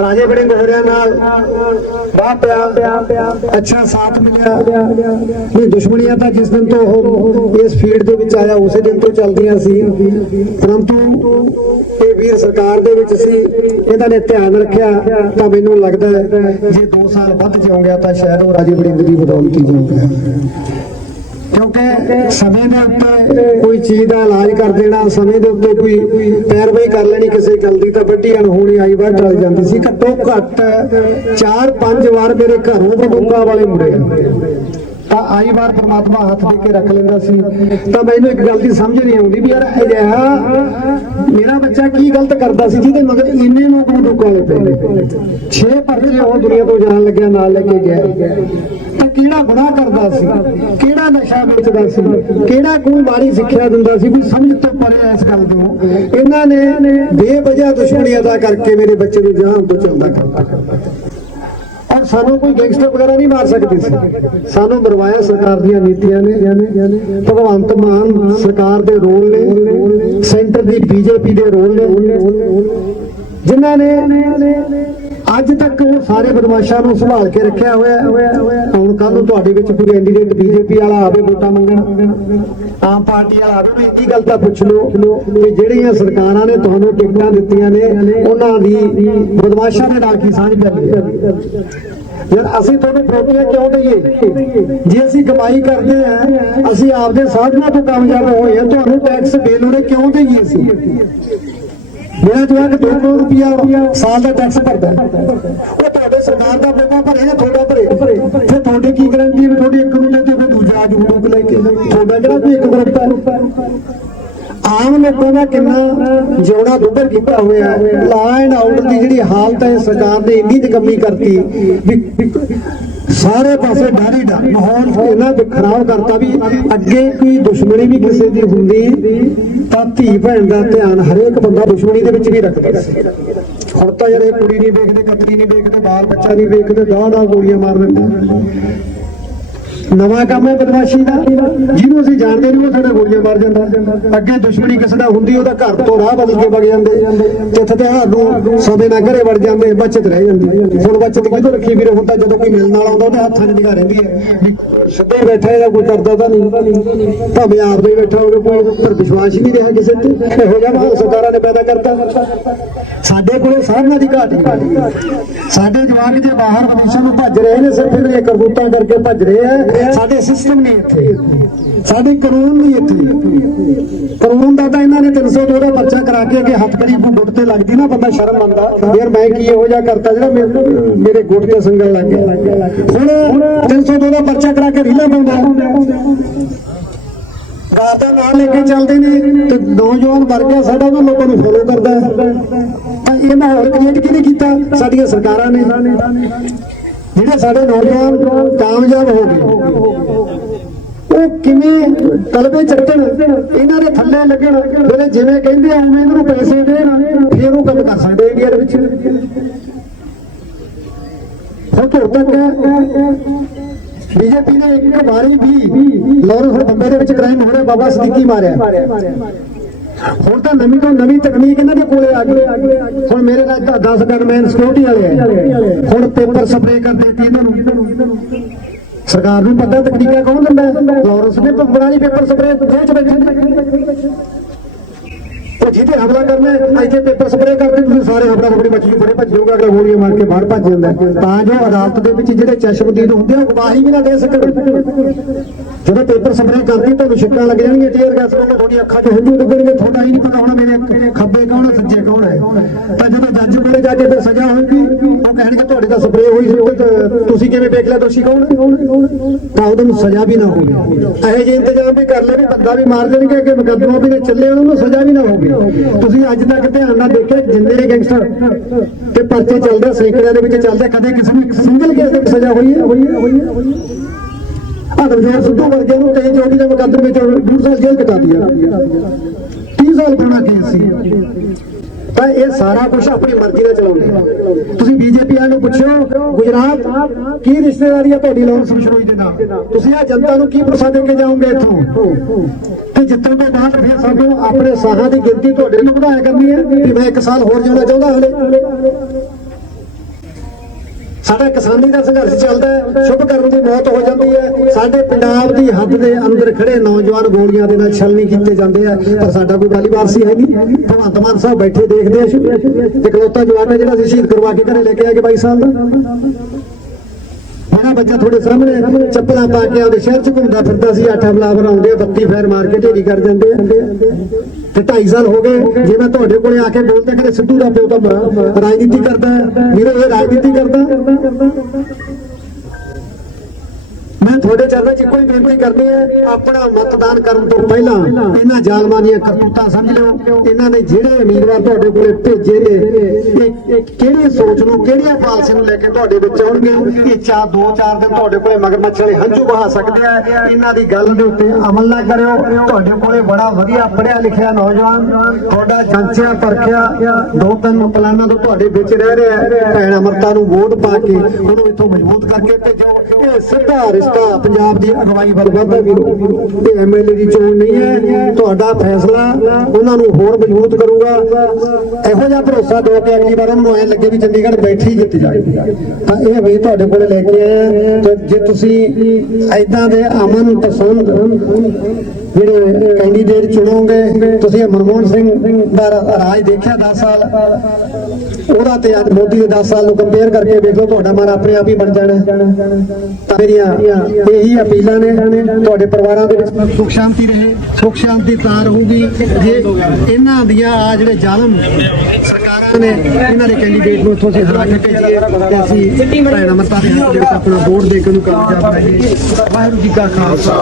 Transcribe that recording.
ਰਾਜੇ ਬੜੇ ਗੋਹਰਿਆਂ ਨਾਲ ਬਾਹ ਪਿਆ। ਅੱਛਾ, ਸਾਥ ਮਿਲਿਆ। ਨਹੀਂ, ਦੁਸ਼ਮਣੀਆਂ ਤਾਂ ਜਿਸ ਦਿਨ ਤੋਂ ਉਹ ਇਸ ਫੀਲਡ ਦੇ ਵਿੱਚ ਆਇਆ, ਉਸੇ ਦਿਨ ਤੋਂ ਚੱਲਦੀਆਂ ਸੀ। ਪਰੰਤੂ ਇਹ ਵੀਰ ਸਰਕਾਰ ਦੇ ਵਿੱਚ ਸੀ ਇਹਨਾਂ ਨੇ ਧਿਆਨ ਰੱਖਿਆ, ਤਾਂ ਮੈਨੂੰ ਲੱਗਦਾ ਜੇ 2 ਸਾਲ ਵੱਧ ਜਿਉਂ ਗਿਆ, ਤਾਂ ਸ਼ਾਇਦ ਉਹ ਰਾਜੇ ਬੜਿੰਗ ਦੀ ਬਦੌਲਤ ਹੀ ਜਿਉਂ ਗਿਆ ਸਮੇਂ ਦੇ ਉੱਤੇ ਕੋਈ ਚੀਜ਼ ਦਾ ਇਲਾਜ ਕਰ ਦੇਣਾ, ਸਮੇਂ ਦੇ ਉੱਤੇ ਕੋਈ ਪੈਰਵਾਈ ਕਰ ਲੈਣੀ ਕਿਸੇ ਗੱਲ ਦੀ, ਤਾਂ ਵੱਡੀ ਅਣਹੋਣੀ ਆਈ ਵਾਰ ਟਲ ਜਾਂਦੀ ਸੀ। ਘੱਟੋ ਘੱਟ 4-5 ਵਾਰ ਮੇਰੇ ਘਰੋਂ ਬੰਦੂਕਾਂ ਵਾਲੇ ਮੁੜੇ ਤਾਂ ਆਈ ਵਾਰ ਪ੍ਰਮਾਤਮਾ ਹੱਥ ਦੇ ਕੇ ਰੱਖ ਲੈਂਦਾ ਸੀ। ਤਾਂ ਮੈਨੂੰ ਇੱਕ ਗੱਲ ਦੀ ਸਮਝ ਨਹੀਂ ਆਉਂਦੀ ਵੀ ਯਾਰ ਅਜਿਹਾ ਮੇਰਾ ਬੱਚਾ ਕੀ ਗਲਤ ਕਰਦਾ ਸੀ, ਜਿਹਦੇ ਮਗਰ ਇੰਨੇ ਲੋਕ ਬੰਦੂਕਾਂ ਵਾਲੇ ਪਏ ਨੇ। 6 ਪਰਚੇ ਉਹ ਦੁਨੀਆ ਤੋਂ ਜਾਣ ਲੱਗਿਆ, ਨਾਲ ਲੈ ਕੇ ਗਿਆ। ਕਿਹੜਾ ਗੁਨਾਹ ਕਰਦਾ ਸੀ? ਕਿਹੜਾ ਨਸ਼ਾ ਵੇਚਦਾ ਸੀ? ਕਿਹੜਾ ਕੋਈ ਮਾੜੀ ਸਿੱਖਿਆ ਦਿੰਦਾ ਸੀ? ਵੀ ਸਮਝ ਤੋਂ ਪਰੇ ਇਸ ਗੱਲ ਤੋਂ। ਇਹਨਾਂ ਨੇ ਬੇਵਜ੍ਹਾ ਦੁਸ਼ਮਣੀ ਅਦਾ ਕਰਕੇ ਮੇਰੇ ਬੱਚੇ ਨੂੰ ਜਹਾਨ ਤੋਂ ਚਲਦਾ ਕਰਤਾ। ਔਰ ਸਾਨੂੰ ਕੋਈ ਗੈਂਗਸਟਰ ਵਗੈਰਾ ਨਹੀਂ ਮਾਰ ਸਕਦੇ ਸੀ। ਸਾਨੂੰ ਮਰਵਾਇਆ ਸਰਕਾਰ ਦੀਆਂ ਨੀਤੀਆਂ ਨੇ। ਭਗਵੰਤ ਮਾਨ ਸਰਕਾਰ ਦੇ ਰੋਲ ਨੇ। ਸੈਂਟਰ ਦੀ ਬੀਜੇਪੀ ਦੇ ਰੋਲ ਨੇ। ਜਿਨ੍ਹਾਂ ਨੇ ਅੱਜ ਤੱਕ ਸਾਰੇ ਬਦਮਾਸ਼ਾਂ ਨੂੰ ਸੰਭਾਲ ਕੇ ਰੱਖਿਆ ਹੋਇਆ ਹੁਣ ਕੱਲ ਨੂੰ ਤੁਹਾਡੇ ਵਿੱਚ ਕੋਈ ਕੈਂਡੀਡੇਟ ਬੀਜੇਪੀ ਵਾਲਾ ਆਵੇ, ਵੋਟਾਂ ਮੰਗਣ। ਆਮ ਪਾਰਟੀ ਵਾਲਾ ਆਵੇ ਵੀ ਇੰਨੀ ਗੱਲ ਤਾਂ ਪੁੱਛ ਲਓ ਕਿ ਜਿਹੜੀਆਂ ਸਰਕਾਰਾਂ ਨੇ ਤੁਹਾਨੂੰ ਟਿਕਟਾਂ ਦਿੱਤੀਆਂ ਨੇ, ਉਹਨਾਂ ਦੀ ਬਦਮਾਸ਼ਾਂ ਦੇ ਨਾਲ ਕੀ ਸਾਂਝ ਕਰ ਹੈ? ਯਾਰ, ਅਸੀਂ ਤੁਹਾਨੂੰ ਫਰੋਟੀਆਂ ਕਿਉਂ ਦਈਏ ਜੇ ਅਸੀਂ ਕਮਾਈ ਕਰਦੇ ਆ ਅਸੀਂ ਆਪਦੇ ਸਾਧਨਾਂ ਤੋਂ ਕਾਮਯਾਬ ਹੋਏ ਆ ਤੁਹਾਨੂੰ ਟੈਕਸ ਬੇਲੋੜੇ ਕਿਉਂ ਦਈਏ ਅਸੀਂ? ਮੇਰਾ ਜਵਾਕ 2 ਕਰੋੜ ਸਾਲ ਦਾ ਟੈਕਸ ਭਰਦਾ ਉਹ ਤੁਹਾਡੇ ਸਰਕਾਰ ਦਾ ਬੋਕਾ ਭਰੇ ਜਾਂ ਤੁਹਾਡਾ ਭਰੇ? ਫਿਰ ਤੁਹਾਡੀ ਕੀ ਗਰੰਟੀ ਵੀ ਤੁਹਾਡੀ ਇੱਕ ਨੂੰ ਲੈ ਕੇ ਫਿਰ ਦੂਜਾ ਆ ਜੂ ਰੂਪ ਲੈ ਕੇ ਤੁਹਾਡਾ ਕਿਹੜਾ ਕੋਈ ਇੱਕ ਗਰੰਟੀ ਆਮ ਲੋਕਾਂ ਦਾ ਕਿੰਨਾ ਜਿਉਣਾ ਦੁੱਭਰ ਕੀਤਾ ਹੋਇਆ ਹੈ। ਲਾ ਐਂਡ ਆਊਟ ਦੀ ਜਿਹੜੀ ਹਾਲਤ ਹੈ, ਸਰਕਾਰ ਨੇ ਇੰਨੀ ਨਿਕੰਮੀ ਕਰਤੀ ਵੀ ਸਾਰੇ ਪਾਸੇ ਡਰ ਹੀ ਡਰ। ਮਾਹੌਲ ਇਹਨਾਂ ਤੇ ਖਰਾਬ ਕਰਤਾ ਵੀ ਅੱਗੇ ਕੋਈ ਦੁਸ਼ਮਣੀ ਵੀ ਕਿਸੇ ਦੀ ਹੁੰਦੀ, ਤਾਂ ਧੀ ਭੈਣ ਦਾ ਧਿਆਨ ਹਰੇਕ ਬੰਦਾ ਦੁਸ਼ਮਣੀ ਦੇ ਵਿੱਚ ਵੀ ਰੱਖਦਾ ਸੀ। ਹੁਣ ਤਾਂ ਯਾਰ ਇਹ ਕੁੜੀ ਨਹੀਂ ਵੇਖਦੇ, ਕਤਰੀ ਨਹੀਂ ਵੇਖਦੇ, ਬਾਲ ਬੱਚਾ ਨਹੀਂ ਵੇਖਦੇ, ਗਾਹ ਨਾਲ ਗੋਲੀਆਂ ਮਾਰ ਦਿੰਦੇ ਨਵਾਂ ਕੰਮ ਹੈ ਬਦਮਾਸ਼ੀ ਦਾ। ਜਿਹਨੂੰ ਅਸੀਂ ਜਾਣਦੇ ਨਹੀਂ, ਉਹ ਸਾਡਾ ਗੋਲੀਆਂ ਮਾਰ ਜਾਂਦਾ। ਅੱਗੇ ਦੁਸ਼ਮਣੀ ਕਿਸੇ ਦਾ ਹੁੰਦੀ, ਉਹਦਾ ਘਰ ਤੋਂ ਰਾਹ ਬਦਲ ਕੇ ਵਗ ਜਾਂਦੇ। ਤਿੱਥ ਤਿਉਹਾਰ ਨੂੰ ਸੌਦੇ ਨਾਲ ਘਰੇ ਵੜ ਜਾਂਦੇ, ਬਚਤ ਰਹਿ ਜਾਂਦੀ। ਹੁਣ ਬਚਤ ਕਿਦੋਂ ਰੱਖੀ ਵੀਰੇ? ਹੁੰਦਾ ਜਦੋਂ ਕੋਈ ਮਿਲਣ ਵਾਲਾ ਆਉਂਦਾ, ਉਹਦੇ ਹੱਥਾਂ 'ਚ ਨਿਗਾਹ ਰਹਿੰਦੀ ਹੈ। ਵੀ ਬੈਠਾ ਇਹਦਾ ਕੋਈ ਕਰਦਾ ਤਾਂ ਨਹੀਂ। ਭਾਵੇਂ ਆਪ ਵੀ ਬੈਠਾ ਹੋਵੇ, ਕੋਈ ਪਰ ਵਿਸ਼ਵਾਸ ਹੀ ਨਹੀਂ ਰਿਹਾ ਕਿਸੇ ਤੇ। ਇਹੋ ਜਿਹਾ ਮਾਹੌਲ ਸਰਕਾਰਾਂ ਨੇ ਪੈਦਾ ਕਰਤਾ। ਸਾਡੇ ਕੋਲੇ ਸਾਰਿਆਂ ਦੀ ਘਾਟ ਹੈ ਸਾਡੇ ਜਵਾਨ ਜੇ ਬਾਹਰ ਵਿਦੇਸ਼ਾਂ ਨੂੰ ਭੱਜ ਰਹੇ ਨੇ, ਸਿਰਫ ਇਹਨਾਂ ਦੀਆਂ ਕਰਤੂਤਾਂ ਕਰਕੇ ਭੱਜ ਰਹੇ ਆ। ਸਾਡੇ ਸਿਸਟਮ ਨਹੀਂ ਇੱਥੇ। ਸਾਡੇ ਕਾਨੂੰਨ ਨਹੀਂ ਇੱਥੇ। ਕਾਨੂੰਨ ਦਾ ਤਾਂ ਇਹਨਾਂ ਨੇ 302 ਦਾ ਪਰਚਾ ਕਰਾ ਕੇ ਅੱਗੇ ਹੱਥ ਕਰੀ ਕੋਈ ਗੁੱਟ ਤੇ ਲੱਗਦੀ ਨਾ, ਬੰਦਾ ਸ਼ਰਮ ਮੰਨਦਾ। ਯਾਰ ਮੈਂ ਕੀ ਇਹੋ ਜਿਹਾ ਕਰਤਾ ਜਿਹੜਾ ਮੇਰੇ- ਗੁੱਟ ਤੇ ਸੰਗਲ ਲੱਗ ਗਿਆ। ਹੁਣ 302 ਦਾ ਪਰਚਾ ਕਰਾ ਕੇ ਰੀਲਾ ਪਾਉਂਦਾ। ਗਾਂ ਦਾ ਨਾਂ ਲੈ ਕੇ ਚੱਲਦੇ ਨੇ ਤੇ ਨੌਜਵਾਨ ਵਰਗਾ ਸਾਡਾ ਉਹ ਲੋਕਾਂ ਨੂੰ ਫੋਲੋ ਕਰਦਾ ਹੈ। ਤਾਂ ਇਹ ਮਾਹੌਲ ਕ੍ਰੀਏਟ ਕਿਹਨੇ ਕੀਤਾ? ਸਾਡੀਆਂ ਸਰਕਾਰਾਂ ਨੇ। ਜਿਹੜੇ ਸਾਡੇ ਨੌਜਵਾਨ ਕਾਮਯਾਬ ਹੋ ਗਏ, ਉਹ ਕਿਵੇਂ ਕਲਬੇ ਚੱਟਣ ਇਹਨਾਂ ਦੇ ਥੱਲੇ ਲੱਗਣ, ਜਿਹੜੇ ਜਿਵੇਂ ਕਹਿੰਦੇ ਆ ਉਵੇਂ ਇਹਨਾਂ ਨੂੰ ਪੈਸੇ ਦੇਣ, ਫਿਰ ਉਹ ਕੰਮ ਕਰ ਸਕਦੇ ਇੰਡੀਆ ਦੇ ਵਿੱਚ। ਹੁਣ ਤੋਂ ਤੱਕ ਬੀਜੇਪੀ ਨੇ ਇੱਕ ਵਾਰੀ ਵੀ ਲਾਹੌਰ ਬੰਬੇ ਦੇ ਵਿੱਚ ਕ੍ਰਾਈਮ ਹੋਣੇ ਬਾਬਾ ਸਦੀਕੀ ਮਾਰਿਆ। ਹੁਣ ਤਾਂ ਨਵੀਂ ਤੋਂ ਨਵੀਂ ਤਕਨੀਕ ਇਹਨਾਂ ਦੇ ਕੋਲੇ ਆ ਗਈ। ਹੁਣ ਮੇਰੇ ਨਾਲ 10 ਗਨਮੈਨ ਸਿਕਿਉਰਿਟੀ ਵਾਲੇ ਆ। ਹੁਣ ਪੇਪਰ ਸਪਰੇ ਕਰ ਦਿੱਤੀ ਇਹਨਾਂ ਨੂੰ। ਸਰਕਾਰ ਨੂੰ ਪਤਾ ਤਕਨੀਕਾਂ ਕੌਣ ਦਿੰਦਾ ਲਾਰੈਂਸ ਨੇ ਬਣਾ ਲਈ ਪੇਪਰ ਸਪਰੇ ਜੇਲ੍ਹ ਚ ਬੈਠੇ ਨੇ। ਜਿਹਦੇ ਹਮਲਾ ਕਰਨਾ ਇੱਥੇ ਪੇਪਰ ਸਪਰੇ ਕਰਕੇ ਤੁਸੀਂ ਸਾਰੇ ਹਮਲਾ ਆਪਣੀ ਮੱਛੀ ਨੂੰ ਫੜੇ ਭੱਜ ਜਾਓਗੇ ਅਗਲਾ ਗੋਲੀਆਂ ਮਾਰ ਕੇ ਬਾਹਰ ਭੱਜ ਜਾਂਦਾ ਤਾਂ ਜੋ ਅਦਾਲਤ ਦੇ ਵਿੱਚ ਜਿਹੜੇ ਚਸ਼ਮਦੀਦ ਹੁੰਦੇ ਆ, ਉਹ ਗਵਾਹੀ ਵੀ ਨਾ ਦੇ ਸਕਣ। ਜਦੋਂ ਪੇਪਰ ਸਪਰੇ ਕਰਦੀ ਤੁਹਾਨੂੰ ਛਿੱਟਾਂ ਲੱਗ ਜਾਣਗੀਆਂ ਟੀਅਰ ਗੈਸ ਨਾਲ ਤੁਹਾਡੀ ਅੱਖਾਂ 'ਚ ਹੰਝੂ ਡਿੱਗਣਗੇ ਤੁਹਾਡਾ ਹੀ ਨਹੀਂ ਪਤਾ ਹੋਣਾ ਮੇਰੇ ਖੱਬੇ ਕੌਣ ਹੈ ਸੱਜੇ ਕੌਣ ਹੈ ਤਾਂ ਜਦੋਂ ਜੱਜ ਕੋਲੇ ਜਾ ਕੇ ਫਿਰ ਸਜ਼ਾ ਹੋਊਗੀ, ਉਹ ਕਹਿਣਗੇ ਤੁਹਾਡੇ ਦਾ ਸਪਰੇਅ ਹੋਈ ਸੀ ਤੁਸੀਂ ਕਿਵੇਂ ਵੇਖ ਲਿਆ ਦੋਸ਼ੀ ਕੌਣ ਹੈ ਤਾਂ ਉਹਨੂੰ ਸਜ਼ਾ ਵੀ ਨਾ ਹੋਵੇ। ਇਹੋ ਜਿਹੇ ਇੰਤਜ਼ਾਮ ਵੀ ਕਰ ਲੈ ਵੀ ਬੰਦਾ ਵੀ ਮਾਰ ਦੇਣਗੇ ਕਿ ਮੁਕੱਦਮਾ ਵੀ ਨਾ ਚੱਲੇ ਉਹਨੂੰ ਸਜ਼ਾ ਵੀ ਨਾ ਹੋਵੇ। ਤੁਸੀਂ ਅੱਜ ਤੱਕ ਧਿਆਨ ਨਾਲ ਦੇਖਿਆ ਜਿੰਨੇ ਗੈਂਗਸਟਰ ਤੇ ਪਰਚੇ ਚੱਲਦੇ ਸੈਂਕੜਿਆਂ ਦੇ ਵਿੱਚ ਚੱਲਦੇ ਕਦੇ ਕਿਸੇ ਨੂੰ ਇੱਕ ਸਿੰਗਲ ਕੇਸ ਦੀ ਸਜ਼ਾ ਹੋਈ ਹੈ? ਹੋਈ ਸਿੱਧੂ ਵਰਗੇ ਨੂੰ ਤੇ ਚੋਰੀ ਦੇ ਮੁਕੱਦਮੇ ਵਿੱਚ ਡੂਢ ਸਾਲ ਜੇਲ੍ਹ ਕਟਾ ਦਿਆ 30 ਸਾਲ ਪੁਰਾਣਾ ਕੇਸ ਸੀ। ਤਾਂ ਇਹ ਸਾਰਾ ਕੁਝ ਆਪਣੀ ਮਰਜ਼ੀ ਨਾਲ ਚਲਾਉਂਦੇ ਤੁਸੀਂ ਬੀਜੇਪੀ ਵਾਲਿਆਂ ਨੂੰ ਪੁੱਛੋ ਗੁਜਰਾਤ, ਕੀ ਰਿਸ਼ਤੇਦਾਰੀ ਆ ਤੁਹਾਡੀ ਲਾਰੈਂਸ ਬਿਸ਼ਨੋਈ ਦੇ ਨਾਲ? ਤੁਸੀਂ ਆ ਜਨਤਾ ਨੂੰ ਕੀ ਭਰੋਸਾ ਦੇ ਕੇ ਜਾਓਗੇ ਇੱਥੋਂ? ਤੇ ਜਿੱਤਣ ਤੋਂ ਬਾਅਦ ਫਿਰ ਸਾਨੂੰ ਆਪਣੇ ਸਾਹਾਂ ਦੀ ਗਿਣਤੀ ਤੁਹਾਡੇ ਨੂੰ ਵਧਾਇਆ ਕਰਨੀ ਹੈ ਕਿ ਮੈਂ ਇੱਕ ਸਾਲ ਹੋਰ ਜਾਣਾ ਚਾਹੁੰਦਾ ਹਲੇ। ਸਾਡਾ ਕਿਸਾਨੀ ਦਾ ਸੰਘਰਸ਼ ਚੱਲਦਾ ਹੈ, ਸ਼ੁਭ ਕਰਮ ਦੀ ਮੌਤ ਹੋ ਜਾਂਦੀ ਹੈ। ਸਾਡੇ ਪੰਜਾਬ ਦੀ ਹੱਦ ਦੇ ਅੰਦਰ ਖੜੇ ਨੌਜਵਾਨ ਗੋਲੀਆਂ ਦੇ ਨਾਲ ਛਲਨੀ ਕੀਤੇ ਜਾਂਦੇ ਆ, ਪਰ ਸਾਡਾ ਕੋਈ ਵਾਲੀ ਵਾਰਸੀ ਹੈ ਨਹੀਂ। ਭਗਵੰਤ ਮਾਨ ਸਾਹਿਬ ਬੈਠੇ ਦੇਖਦੇ ਆ ਇਕਲੌਤਾ ਜਵਾਨ ਹੈ ਜਿਹੜਾ ਅਸੀਂ ਸ਼ਹੀਦ ਕਰਵਾ ਕੇ ਘਰੇ ਲੈ ਕੇ ਆਏ 22 ਸਾਲ ਦਾ। ਬੱਚਾ ਤੁਹਾਡੇ ਸਾਹਮਣੇ, ਚੱਪਲਾਂ ਪਾ ਕੇ ਆਉਂਦੇ ਸ਼ਹਿਰ ਚ ਘੁੰਮਦਾ ਫਿਰਦਾ ਸੀ, ਆਟਾ ਬਲਾਵਰ ਆਉਂਦੇ ਆ 32 ਫੈਰ ਮਾਰ ਕੇ ਢੇਰੀ ਕਰ ਦਿੰਦੇ ਆ। ਤੇ 2.5 ਸਾਲ ਹੋ ਗਏ, ਜੇ ਮੈਂ ਤੁਹਾਡੇ ਕੋਲੇ ਆ ਕੇ ਬੋਲਦਾ ਕਿ ਸਿੱਧੂ ਦਾ ਪਿਓ ਤਾਂ ਰਾਜਨੀਤੀ ਕਰਦਾ ਹੈ। ਇਹ ਰਾਜਨੀਤੀ ਕਰਦਾ ਮੈਂ ਤੁਹਾਡੇ ਚਰਨਾਂ 'ਚ ਇੱਕੋ ਹੀ ਬੇਨਤੀ ਕਰਨੀ ਹੈ। ਆਪਣਾ ਮਤਦਾਨ ਕਰਨ ਤੋਂ ਪਹਿਲਾਂ ਇਹਨਾਂ ਜ਼ਾਲਮਾਂ ਦੀਆਂ ਕਰਤੂਤਾਂ ਸਮਝ ਲਿਓ। ਇਹਨਾਂ ਨੇ ਜਿਹੜੇ ਉਮੀਦਵਾਰ ਤੁਹਾਡੇ ਕੋਲੇ ਭੇਜੇ ਨੇ, ਇਹ ਕਿਹੜੀ ਸੋਚ ਨੂੰ, ਕਿਹੜੀਆਂ ਪਾਲਸੀਆਂ ਨੂੰ ਲੈ ਕੇ ਤੁਹਾਡੇ ਵਿੱਚ ਆਉਣਗੇ? ਇਹ ਚਾਰ, ਦੋ ਚਾਰ ਦਿਨ ਤੁਹਾਡੇ ਕੋਲੇ ਮਗਰਮੱਛ ਵਾਲੇ ਹੰਝੂ ਬਹਾ ਸਕਦੇ ਆ। ਇਹਨਾਂ ਦੀ ਗੱਲ ਦੇ ਉੱਤੇ ਅਮਲ ਨਾ ਕਰਿਓ। ਤੁਹਾਡੇ ਕੋਲੇ ਬੜਾ ਵਧੀਆ ਪੜਿਆ ਲਿਖਿਆ ਨੌਜਵਾਨ, ਤੁਹਾਡਾ ਜਾਂਚਿਆ ਪਰਖਿਆ, ਦੋ ਤਿੰਨ ਪਲਾਨਾਂ ਤੋਂ ਤੁਹਾਡੇ ਵਿੱਚ ਰਹਿ ਰਿਹਾ ਭੈਣ ਅਮਰਤਾ ਨੂੰ ਵੋਟ ਪਾ ਕੇ ਉਹਨੂੰ ਇੱਥੋਂ ਮਜ਼ਬੂਤ ਕਰਕੇ ਭੇਜੋ। ਇਹ ਸਿੱਧਾ ਰਿਸ਼ਤਾ ਪੰਜਾਬ ਦੀ ਅਗਵਾਈ ਵੱਲ ਵਧਦਾ ਵੀਰੋ ਇਹ ਐਮਐਲਏ ਦੀ ਚੋਣ ਨਹੀਂ ਹੈ, ਤੁਹਾਡਾ ਫੈਸਲਾ ਉਹਨਾਂ ਨੂੰ ਹੋਰ ਮਜ਼ਬੂਤ ਕਰੂਗਾ। ਇਹੋ ਜਿਹਾ ਭਰੋਸਾ ਦਿਓ ਕਿ ਅਗਲੀ ਵਾਰ ਉਹਨੂੰ ਐਂ ਲੱਗੇ ਵੀ ਚੰਡੀਗੜ੍ਹ ਬੈਠੀ ਜਿੱਤ ਜਾਏਗੀ। ਤਾਂ ਇਹ ਵੀ ਤੁਹਾਡੇ ਕੋਲੇ ਲੈ ਕੇ ਆਏ ਤੇ ਜੇ ਤੁਸੀਂ ਐਦਾਂ ਦੇ ਅਮਨ ਪਸੰਦ ਜਿਹੜੇ ਕੈਂਡੀਡੇਟ ਚੁਣੋਗੇ, ਤੁਸੀਂ ਮਨਮੋਹਨ ਸਿੰਘ ਦਾ ਰਾਜ ਦੇਖਿਆ 10 ਸਾਲ। ਉਹਦਾ ਤੇ ਅੱਜ ਮੋਦੀ ਦੇ 10 ਸਾਲ ਨੂੰ ਕੰਪੇਅਰ ਕਰਕੇ ਵੇਖੋ ਤੁਹਾਡਾ ਮਨ ਆਪਣੇ ਆਪ ਹੀ ਬਣ ਜਾਣਾ। ਤਾਂ ਮੇਰੀਆਂ ਇਹੀ ਅਪੀਲਾਂ ਨੇ ਤੁਹਾਡੇ ਪਰਿਵਾਰਾਂ ਦੇ ਵਿੱਚ। ਸੁਖ ਸ਼ਾਂਤੀ ਰਹੇ, ਸੁਖ ਸ਼ਾਂਤੀ ਤਾਂ ਰਹੂਗੀ। ਜੇ ਇਹਨਾਂ ਦੀਆਂ ਆ ਜਿਹੜੇ ਜ਼ਾਲਮ ਸਰਕਾਰਾਂ ਨੇ ਇਹਨਾਂ ਦੇ ਕੈਂਡੀਡੇਟ ਨੂੰ ਇੱਥੋਂ ਅਸੀਂ ਹਰਾ ਕੇ ਭੇਜੀਏ ਤੇ ਅਸੀਂ ਭੈਣ ਅਮਰਤਾ ਦੇ ਹੱਕ ਦੇ ਵਿੱਚ ਆਪਣਾ ਵੋਟ ਦੇ ਕੇ ਉਹਨੂੰ ਕਾਮਯਾਬ ਬਣਾਈਏ ਵਾਹਿਗੁਰੂ ਜੀ ਕਾ ਖਾਲਸਾ।